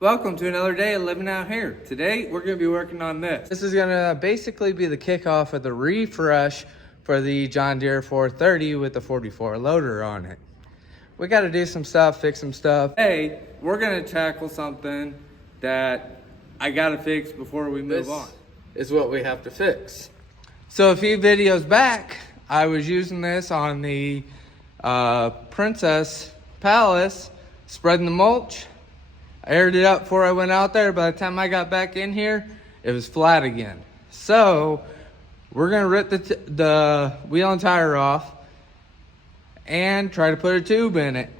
Welcome to another day of living out here. Today, we're going to be working on this. This is going to basically be the kickoff of the refresh for the John Deere 430 with the 44 loader on it. We got to do some stuff, fix some stuff. Today, we're going to tackle something that I got to fix before we move on. Is what we have to fix. So a few videos back, I was using this on the Princess Palace, spreading the mulch. I aired it up before I went out there. By the time I got back in here, it was flat again. So we're gonna rip the wheel and tire off and try to put a tube in it.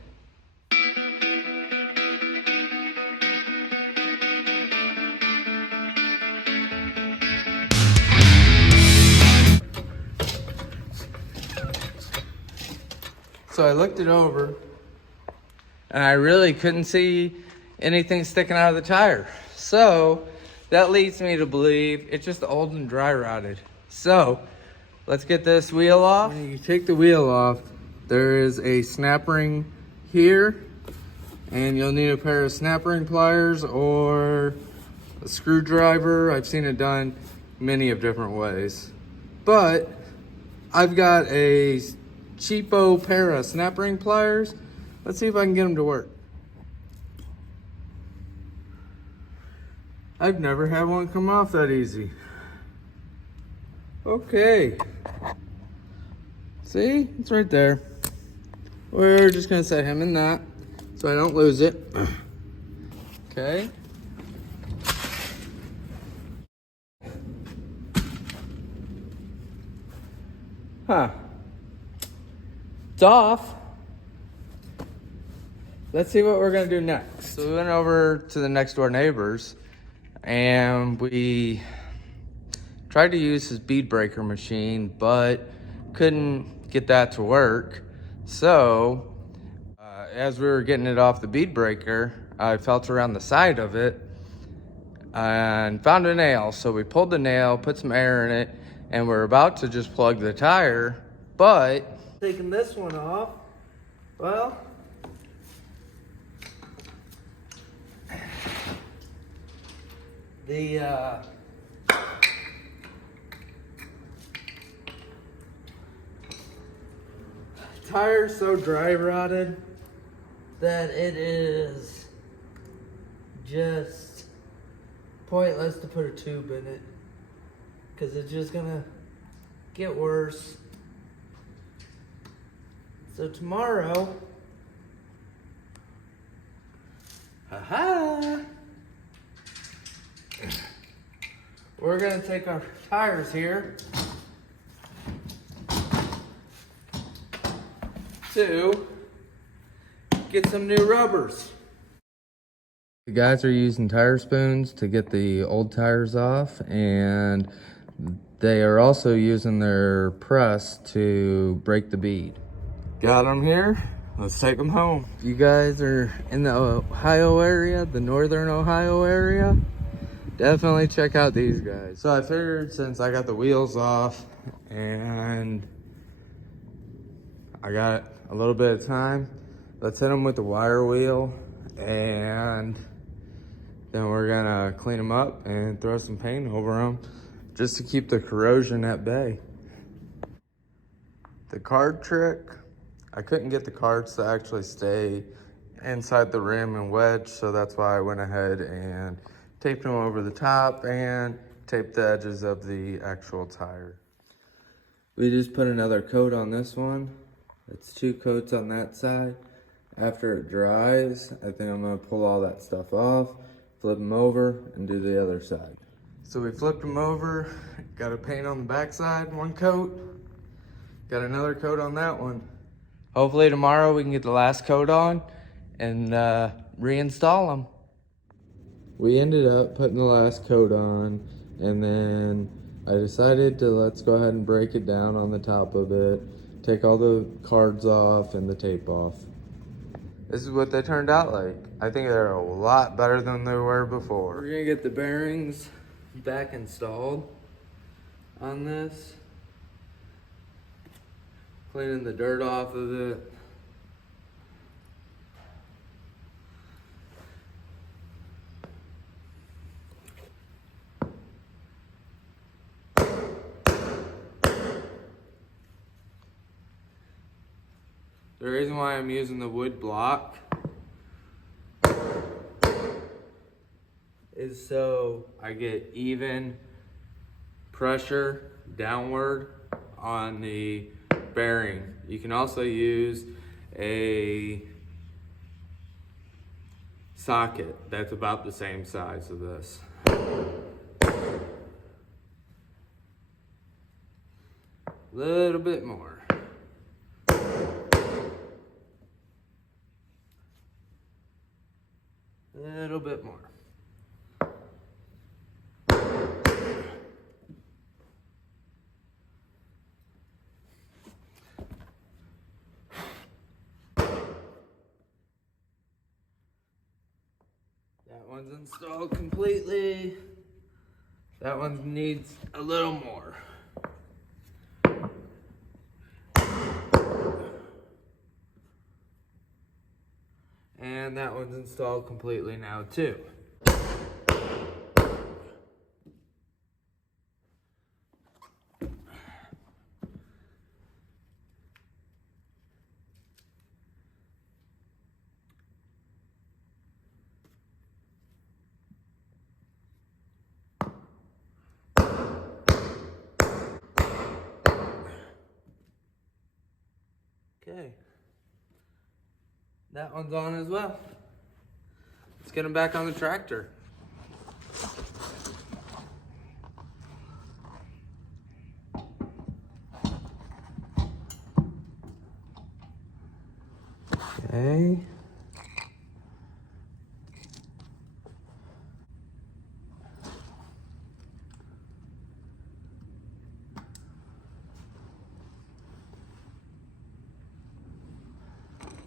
So I looked it over and I really couldn't see anything sticking out of the tire. So that leads me to believe it's just old and dry rotted. So let's get this wheel off. When you take the wheel off, there is a snap ring here, and you'll need a pair of snap ring pliers or a screwdriver. I've seen it done many of different ways, but I've got a cheapo pair of snap ring pliers. Let's see if I can get them to work. I've never had one come off that easy. Okay. See, it's right there. We're just gonna set him in that so I don't lose it. Okay. Huh. It's off. Let's see what we're gonna do next. So we went over to the next door neighbors and we tried to use his bead breaker machine, but couldn't get that to work. So as we were getting it off the bead breaker, I felt around the side of it and found a nail. So we pulled the nail, put some air in it, and we're about to just plug the tire, but taking this one off, well, the tire's so dry rotted that it is just pointless to put a tube in it, because it's just gonna get worse. So tomorrow, we're gonna take our tires here to get some new rubbers. The guys are using tire spoons to get the old tires off, and they are also using their press to break the bead. Got them here. Let's take them home. If you guys are in the Ohio area, the northern Ohio area, definitely check out these guys. So I figured, since I got the wheels off and I got a little bit of time, let's hit them with the wire wheel, and then we're gonna clean them up and throw some paint over them just to keep the corrosion at bay. The card trick, I couldn't get the cards to actually stay inside the rim and wedge, so that's why I went ahead and taped them over the top and taped the edges of the actual tire. We just put another coat on this one. It's 2 coats on that side. After it dries, I think I'm gonna pull all that stuff off, flip them over, and do the other side. So we flipped them over, got a paint on the back side, 1 coat, got another coat on that one. Hopefully tomorrow we can get the last coat on and reinstall them. We ended up putting the last coat on, and then I decided to let's go ahead and break it down on the top of it, take all the cards off and the tape off. This is what they turned out like. I think they're a lot better than they were before. We're gonna get the bearings back installed on this. Cleaning the dirt off of it. The reason why I'm using the wood block is so I get even pressure downward on the bearing. You can also use a socket that's about the same size of this. A little bit more. A little bit more. That one's installed completely. That one needs a little more. And that one's installed completely now too. Okay. That one's on as well. Let's get them back on the tractor. Okay.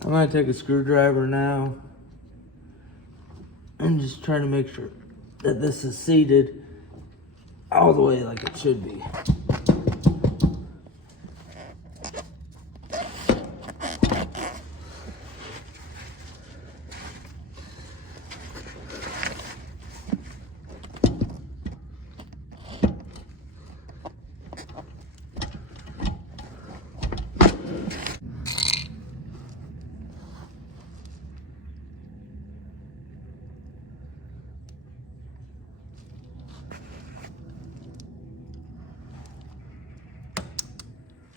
I'm gonna take a screwdriver now and just try to make sure that this is seated all the way like it should be.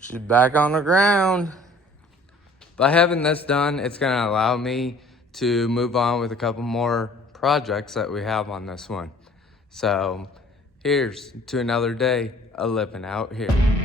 She's back on the ground. By having this done, it's gonna allow me to move on with a couple more projects that we have on this one. So here's to another day of living out here.